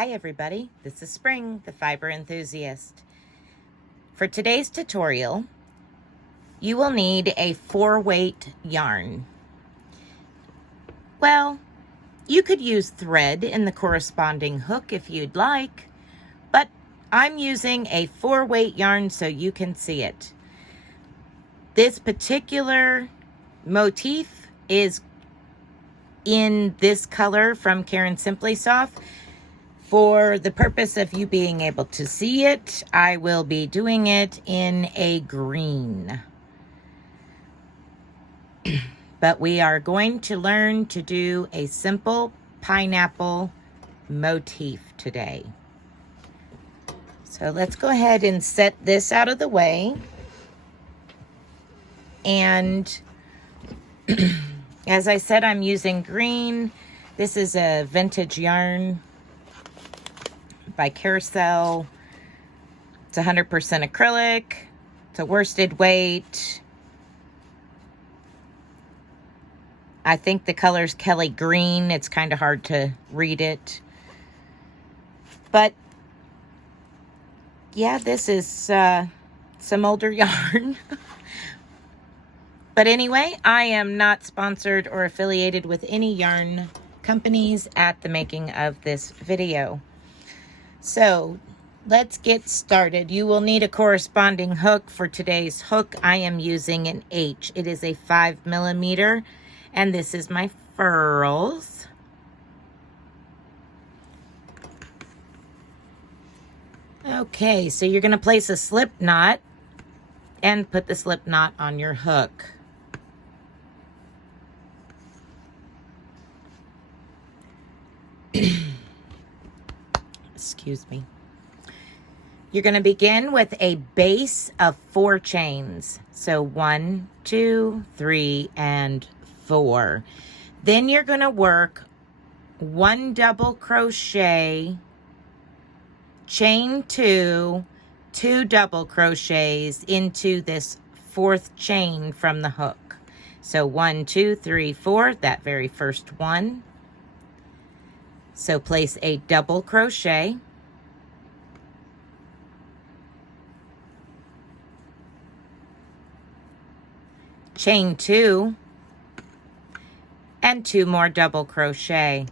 Hi everybody, this is Spring, the fiber enthusiast. For today's tutorial, you will need a 4-weight yarn. Well, you could use thread in the corresponding hook if you'd like, but I'm using a 4-weight yarn so you can see it. This particular motif is in this color from Caron Simply Soft. For the purpose of you being able to see it, I will be doing it in a green. But we are going to learn to do a simple pineapple motif today. So let's go ahead and set this out of the way. And as I said, I'm using green. This is a vintage yarn by Carousel. It's 100% acrylic. It's a worsted weight. I think the color's Kelly Green. It's kind of hard to read it. But yeah, this is some older yarn. But anyway, I am not sponsored or affiliated with any yarn companies at the making of this video. So let's get started. You will need a corresponding hook. For today's hook, I am using an H. It is a 5mm, and this is my furls. Okay, so you're going to place a slip knot and put the slip knot on your hook. Excuse me. You're going to begin with a base of 4 chains. So 1, 2, 3, and 4. Then you're going to work 1 double crochet, chain 2, 2 double crochets into this 4th chain from the hook. So 1, 2, 3, 4, that very first one. So place a double crochet, chain 2, and 2 more double crochet,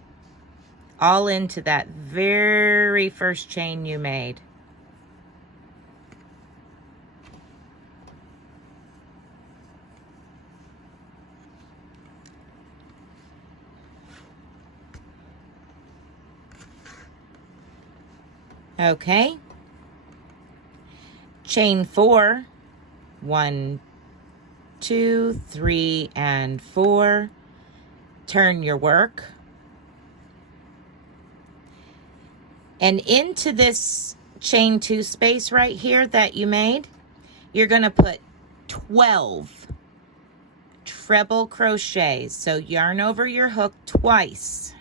all into that very first chain you made. Okay, chain 4, 1, 2, 3, and 4. Turn your work. And into this chain 2 space right here that you made, you're going to put 12 treble crochets. So yarn over your hook twice.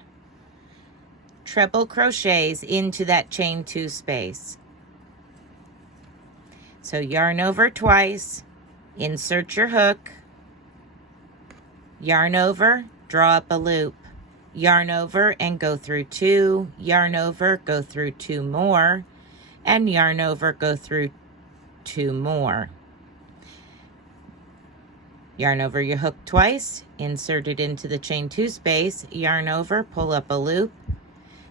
Treble crochets into that chain 2 space. So yarn over twice, insert your hook, yarn over, draw up a loop, yarn over and go through 2, yarn over, go through 2 more, and yarn over, go through 2 more. Yarn over your hook twice, insert it into the chain 2 space, yarn over, pull up a loop,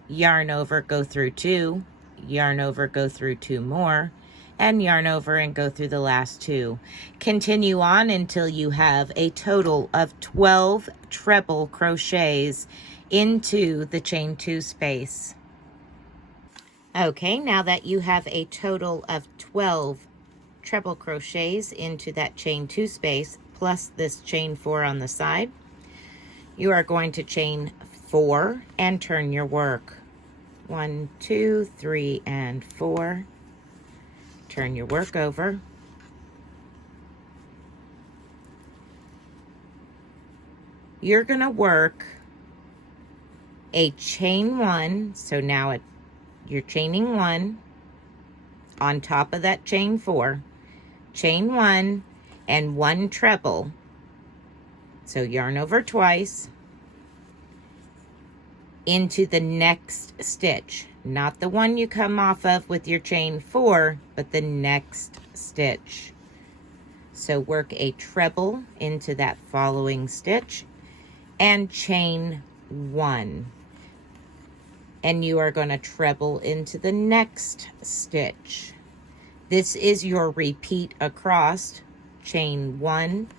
yarn over, go through 2, yarn over, go through 2 more, and yarn over and go through the last 2. Continue on until you have a total of 12 treble crochets into the chain 2 space. Okay, now that you have a total of 12 treble crochets into that chain 2 space, plus this chain 4 on the side, you are going to chain 4 and turn your work. 1, 2, 3, and 4. Turn your work over. You're going to work a chain 1. So now you're chaining 1 on top of that chain 4. Chain 1 and 1 treble. So yarn over twice, into the next stitch, not the one you come off of with your chain 4, but the next stitch. So work a treble into that following stitch and chain 1. And you are going to treble into the next stitch. This is your repeat across. Chain 1,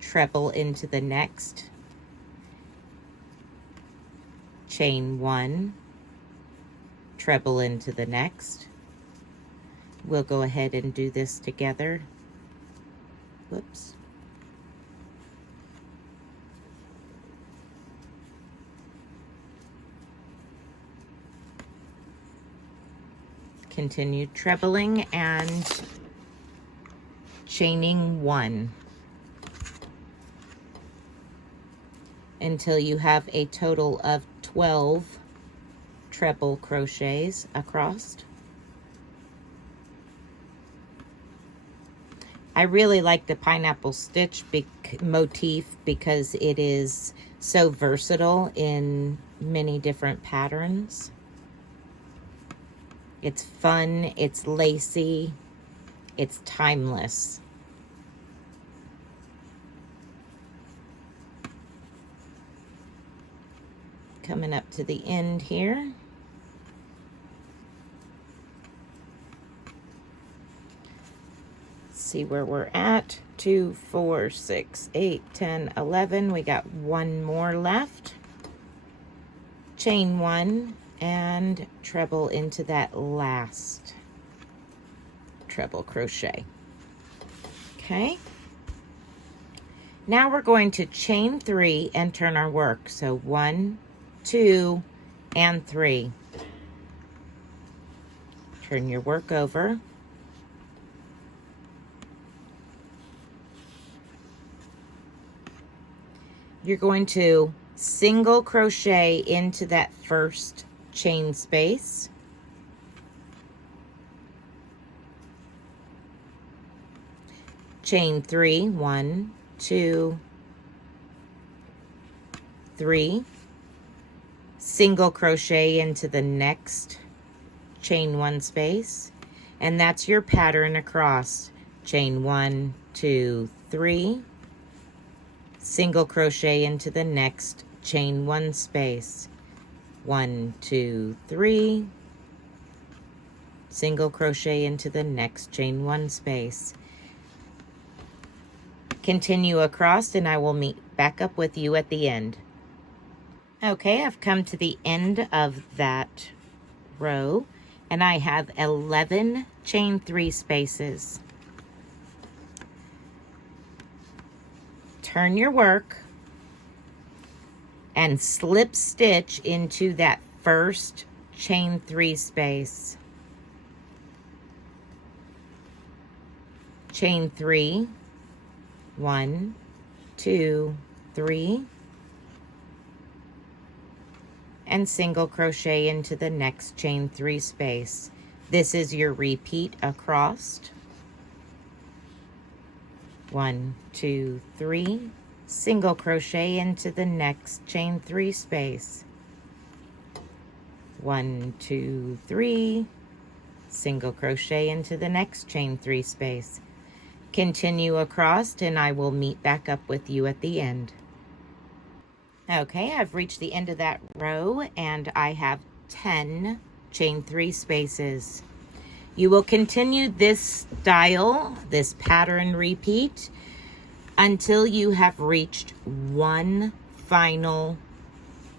treble into the next, chain 1, treble into the next. We'll go ahead and do this together. Whoops. Continue trebling and chaining 1 until you have a total of 12 treble crochets across. I really like the pineapple stitch motif because it is so versatile in many different patterns. It's fun, it's lacy, it's timeless. Coming up to the end here. See where we're at. 2, 4, 6, 8, 10, 11. We got 1 more left. Chain 1 and treble into that last treble crochet. Okay. Now we're going to chain 3 and turn our work. So 1, 2, and 3. Turn your work over. You're going to single crochet into that first chain space. Chain 3, 1, 2, 3. Single crochet into the next chain 1 space, and that's your pattern across. Chain 1, 2, 3. Single crochet into the next chain 1 space. 1, 2, 3. Single crochet into the next chain 1 space. Continue across and I will meet back up with you at the end. Okay, I've come to the end of that row and I have 11 chain 3 spaces. Turn your work and slip stitch into that first chain 3 space. Chain 3, 1, 2, 3, and single crochet into the next chain 3 space. This is your repeat across. 1, 2, 3, single crochet into the next chain 3 space. 1, 2, 3, single crochet into the next chain 3 space. Continue across and I will meet back up with you at the end. Okay, I've reached the end of that row and I have 10 chain 3 spaces. You will continue this style, this pattern repeat, until you have reached 1 final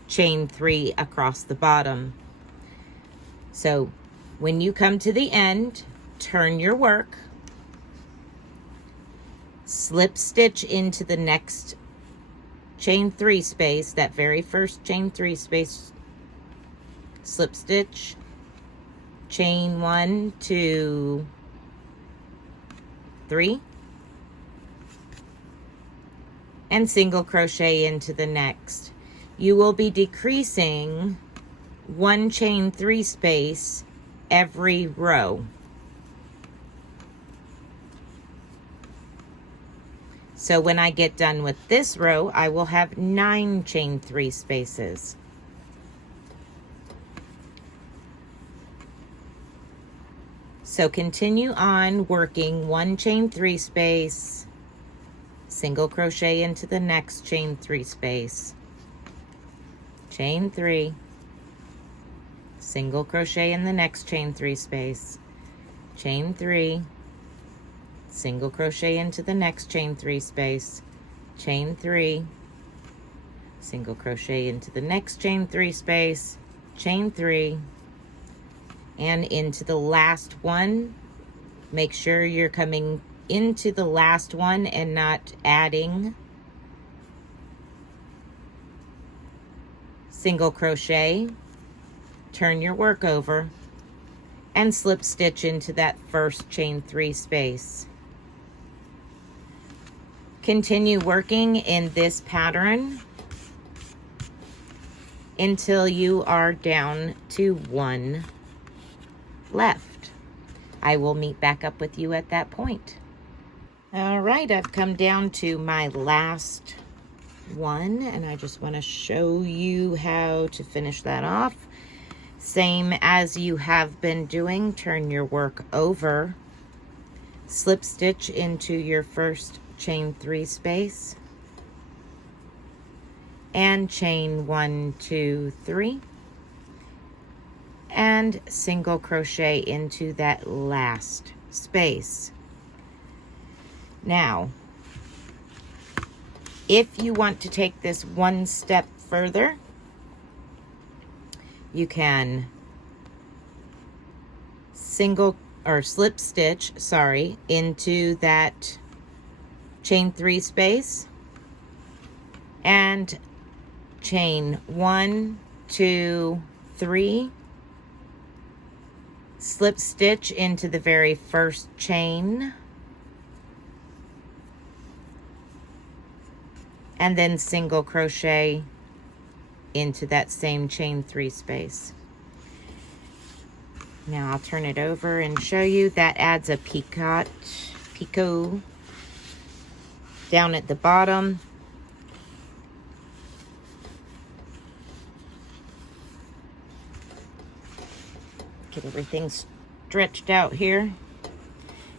chain 3 across the bottom. So when you come to the end, turn your work, slip stitch into the next chain 3 space, that very first chain 3 space, slip stitch, chain 1, 2, 3, and single crochet into the next. You will be decreasing 1 chain 3 space every row. So when I get done with this row, I will have 9 chain 3 spaces. So continue on working 1 chain 3 space, single crochet into the next chain 3 space, chain 3, single crochet in the next chain 3 space, chain 3, single crochet into the next chain 3 space, chain 3, single crochet into the next chain 3 space, chain 3, and into the last one. Make sure you're coming into the last one and not adding. Single crochet, turn your work over, and slip stitch into that first chain 3 space. Continue working in this pattern until you are down to 1 left. I will meet back up with you at that point. All right, I've come down to my last one, and I just want to show you how to finish that off. Same as you have been doing, turn your work over, slip stitch into your first chain 3 space, and chain 1, 2, 3. And single crochet into that last space. Now, if you want to take this one step further, you can slip stitch, into that chain 3 space and chain 1, 2, 3. Slip stitch into the very first chain, and then single crochet into that same chain 3 space. Now I'll turn it over and show you. That adds a picot down at the bottom. Get everything stretched out here.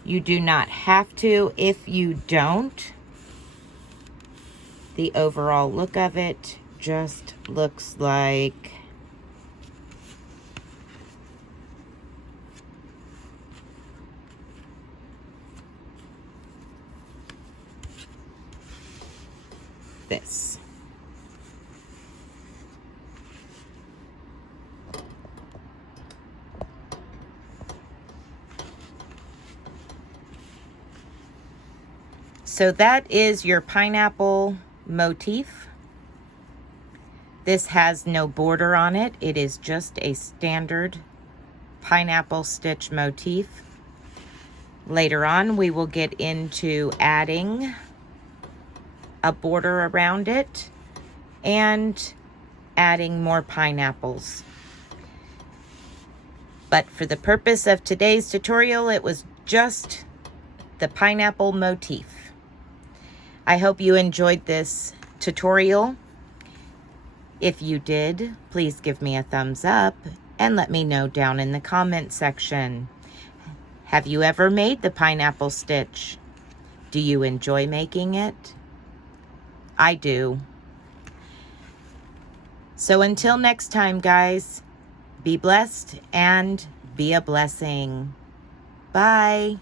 You do not have to. If you don't, the overall look of it just looks like this. So that is your pineapple motif. This has no border on it. It is just a standard pineapple stitch motif. Later on, we will get into adding a border around it and adding more pineapples. But for the purpose of today's tutorial, it was just the pineapple motif. I hope you enjoyed this tutorial. If you did, please give me a thumbs up and let me know down in the comment section. Have you ever made the pineapple stitch? Do you enjoy making it? I do. So until next time, guys, be blessed and be a blessing. Bye.